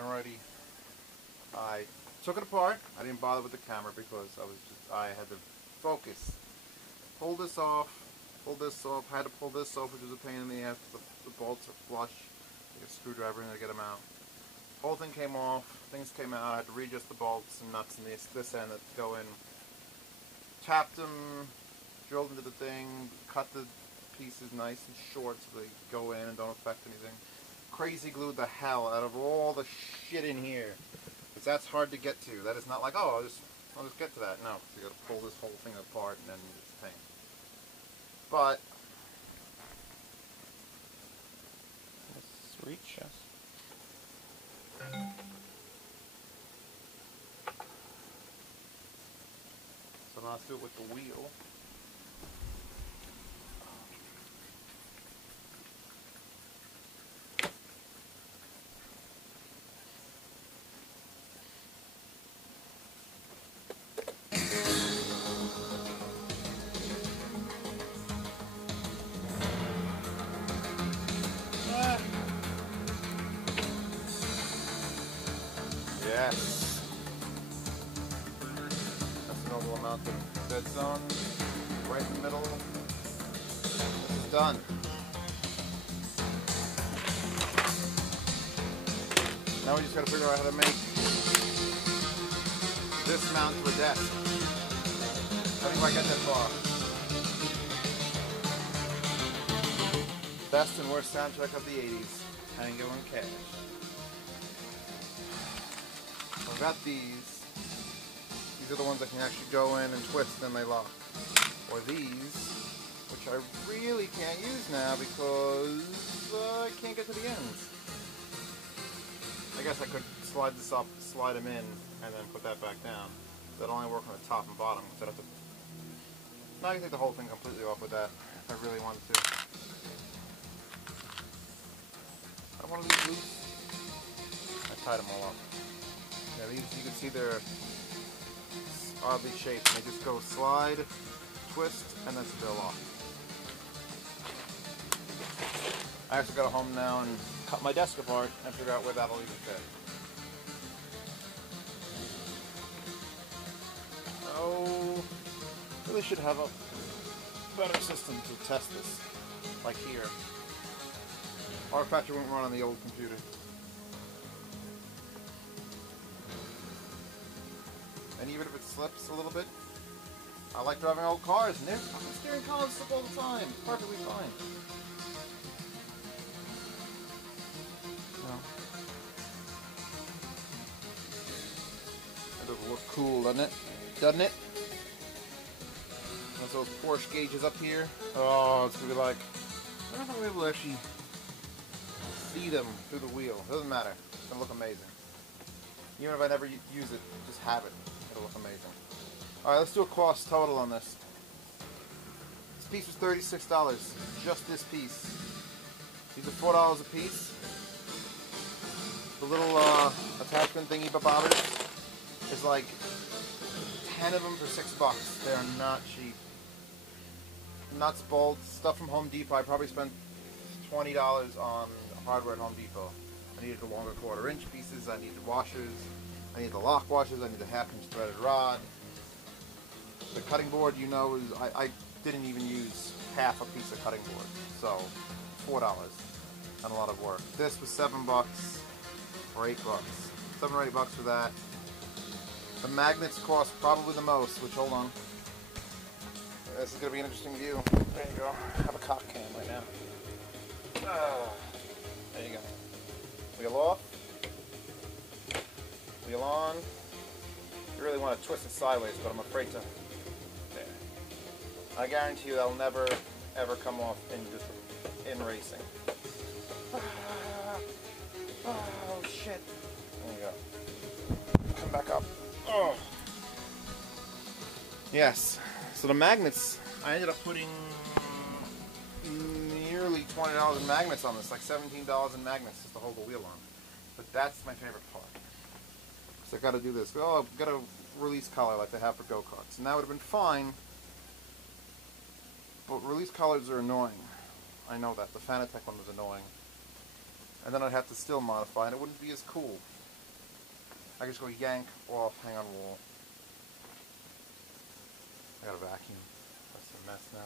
Alrighty. I took it apart. I didn't bother with the camera because I had to focus. Pull this off. Pull this off. I had to pull this off, which was a pain in the ass. The bolts are flush. Get a screwdriver in there to get them out. Whole thing came off. Things came out. I had to readjust the bolts and nuts in this end that go in. Tapped them. Drilled into the thing. Cut the pieces nice and short so they go in and don't affect anything. Crazy glued the hell out of all the shit in here. Because that's hard to get to. That is not like, oh, I'll just get to that. No, you gotta pull this whole thing apart and then it's a pain. But let's reach us. So now let's do it with the wheel. Yes. That's a normal amount of dead zone. Right in the middle. This is done. Now we just gotta figure out how to make this mount to a desk. I think I get that far. Best and worst soundtrack of the 80s. Tango and Cash. I've got these. These are the ones that can actually go in and twist and they lock. Or these, which I really can't use now because I can't get to the ends. I guess I could slide this up, slide them in, and then put that back down. That'll only work on the top and bottom. So I'd have to... Now I can take the whole thing completely off with that if I really wanted to. I don't want to leave loose. I tied them all up. Yeah, these, you can see they're oddly shaped. They just go slide, twist, and then spill off. I actually got home now and cut my desk apart and figure out where that'll even fit. Oh, really should have a better system to test this, like here. Our factory won't run on the old computer. And even if it slips a little bit, I like driving old cars, and their fucking steering columns slip all the time. It's perfectly fine. Well, it doesn't look cool, doesn't it? Doesn't it? There's those Porsche gauges up here. Oh, it's gonna be like, I don't know if I'll be able to actually see them through the wheel. It doesn't matter. It's gonna look amazing. Even if I never use it, just have it. It'll look amazing. Alright, let's do a cost total on this. This piece was $36. Just this piece. These are $4 a piece. The little attachment thingy bobbers is like 10 of them for $6. They are not cheap. Nuts, bolts, stuff from Home Depot. I probably spent $20 on hardware at Home Depot. I needed the longer 1/4" pieces. I needed washers. I need the lock washers. I need the 1/2" threaded rod. The cutting board, you know, is I didn't even use half a piece of cutting board. So $4 and a lot of work. This was $7 or $8. $7 or $8 for that. The magnets cost probably the most, which, hold on. This is going to be an interesting view. There you go. I have a cock cam right now. There you go. Wheel off. Wheel on. You really want to twist it sideways, but I'm afraid to. There. I guarantee you that'll never, ever come off in racing. Oh, shit. There you go. Come back up. Oh. Yes. So the magnets, I ended up putting nearly $20 in magnets on this, like $17 in magnets just to hold the wheel on. But that's my favorite part. So I got to do this. Oh, I've got a release collar like they have for go-karts. And that would have been fine, but release collars are annoying. I know that. The Fanatec one was annoying. And then I'd have to still modify, and it wouldn't be as cool. I can just go yank off hang on wall. I got a vacuum. That's a mess now.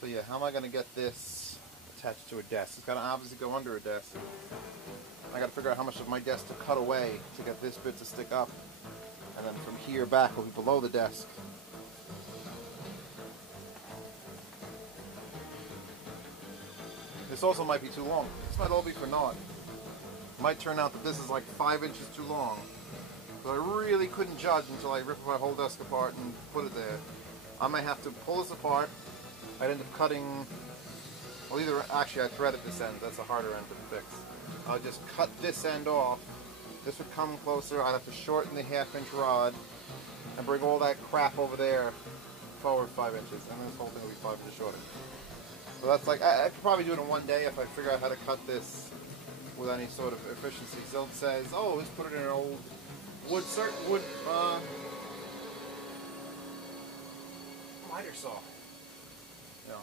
So yeah, how am I going to get this attached to a desk? It's got to obviously go under a desk. I got to figure out how much of my desk to cut away to get this bit to stick up. And then from here back will be below the desk. This also might be too long. This might all be for naught. It might turn out that this is like 5 inches too long. So I really couldn't judge until I ripped my whole desk apart and put it there. I might have to pull this apart. I'd end up cutting, well either, actually I threaded this end, that's a harder end to fix. I'll just cut this end off. This would come closer. I'd have to shorten the 1/2-inch rod and bring all that crap over there forward 5 inches. And then this whole thing will be 5 inches shorter. So that's like, I could probably do it in one day if I figure out how to cut this with any sort of efficiency. So it says, oh, let's put it in an old miter saw. You know,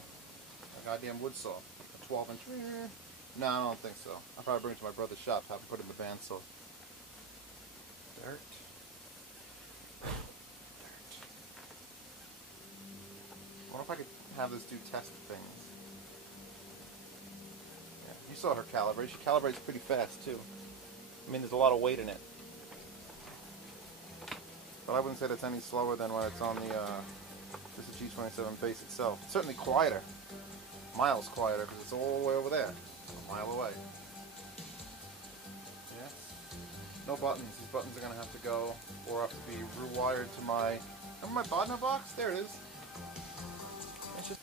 a goddamn wood saw. A 12-inch. No, I don't think so. I'll probably bring it to my brother's shop, have him put it in the bandsaw. Dirt. I wonder if I could have this do test things. Yeah, you saw her calibrate. She calibrates pretty fast too. I mean, there's a lot of weight in it. But I wouldn't say that's any slower than when it's on the this is G27 base itself. It's certainly quieter. Miles quieter because it's all the way over there. A mile away. Yeah. No buttons. These buttons are going to have to go or have to be rewired to my... Remember my button box? There it is. It's just...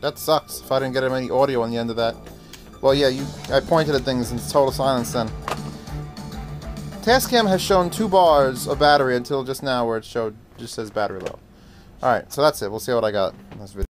That sucks if I didn't get any audio on the end of that. Well, yeah, I pointed at things in total silence then. Tascam has shown 2 bars of battery until just now where it just says battery low. Alright, so that's it. We'll see what I got in this video.